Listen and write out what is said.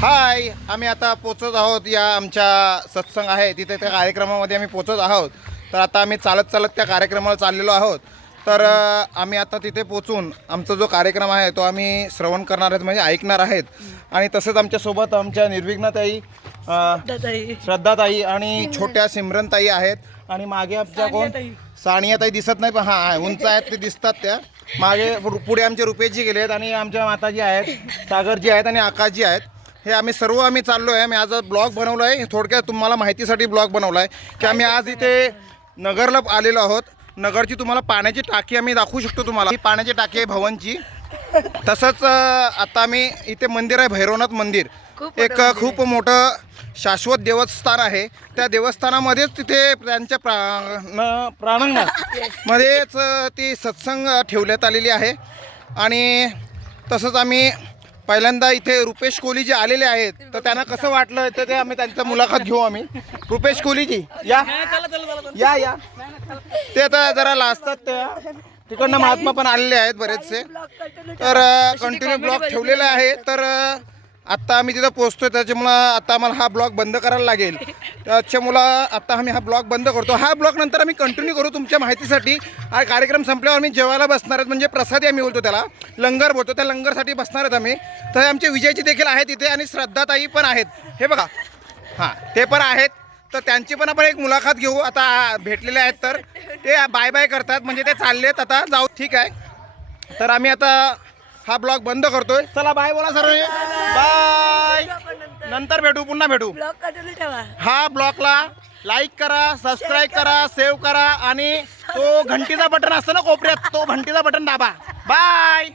हाय, आम्ही आता पोचत आहोत या आमच्या सत्संग आहे तिथे त्या कार्यक्रमामध्ये आम्ही पोचत आहोत. तर आता आम्ही चालत चालत त्या कार्यक्रमाला चाललेलो आहोत. तर आम्ही आता तिथे पोचून आमचा जो कार्यक्रम आहे तो आम्ही श्रवण करणार आहेत, म्हणजे ऐकणार आहेत. आणि तसंच आमच्यासोबत आमच्या निर्विघ्नताई, श्रद्धाताई आणि छोट्या सिमरनताई आहेत. आणि मागे आमच्या कोण सानियाताई दिसत नाही, पण हां उंच आहेत ते दिसतात. त्या मागे पुढे आमचे रुपेशजी गेले आहेत आणि आमच्या माताजी आहेत, सागरजी आहेत आणि आकाशजी आहेत. हे आम्ही सर्व चाललो आहे. मी आज ब्लॉग बनवला आहे, थोडक्यात तुम्हाला माहितीसाठी ब्लॉग बनवला आहे की आम्ही आज इथे नगरला आलेलो आहोत. नगरची तुम्हाला पाण्याची टाकी आम्ही दाखवू शकतो. तुम्हाला ही पाण्याची टाकी आहे भवनची. तसंच आता आम्ही इथे मंदिर आहे, भैरवनाथ मंदिर. एक खूप मोठं शाश्वत देवस्थान आहे. त्या देवस्थानामध्येच तिथे त्यांच्या प्रांगणामध्येच ती सत्संग ठेवण्यात आलेली आहे. आणि तसंच आम्ही पहिल्यांदा इथे रुपेश कोहलीजी आलेले आहेत, तर त्यांना कसं वाटलं तर ते आम्ही त्यांचा मुलाखत घेऊ. आम्ही रुपेश कोहलीजी या या या ते आता जरा लाजतात, त्या तिकडनं महात्मा पण आलेले आहेत बरेचसे. तर कंटिन्यू ब्लॉग ठेवलेला आहे. तर आत्ता आम्ही तिथं पोहोचतोय, त्याच्यामुळं आता आम्हाला हा ब्लॉग बंद करायला लागेल. त्याच्यामुळं आता आम्ही हा ब्लॉग बंद करतो. हा ब्लॉग नंतर आम्ही कंटिन्यू करू तुमच्या माहितीसाठी. हा कार्यक्रम संपल्यावर आम्ही जेवायला बसणार आहेत, म्हणजे प्रसादी आम्ही बोलतो त्याला, लंगर बोलतो. त्या लंगरसाठी बसणार आहेत आम्ही. तर आमचे विजयजी देखील आहेत तिथे आणि श्रद्धाताई पण आहेत. हे बघा, हां ते पण आहेत. तर त्यांची पण आपण एक मुलाखत घेऊ. आता भेटलेले आहेत तर ते बाय बाय करतात, म्हणजे ते चाललेत आता जाऊ. ठीक आहे, तर आम्ही आता हा ब्लॉग बंद करतोय. चला बाय बोला सर्व, बाय. नंतर भेटू, पुन्हा भेटू. हा ब्लॉगला लाईक करा, सबस्क्राईब करा, सेव्ह करा आणि तो घंटीचा बटन असतो ना कोपऱ्यात, तो घंटीचा बटन दाबा. बाय.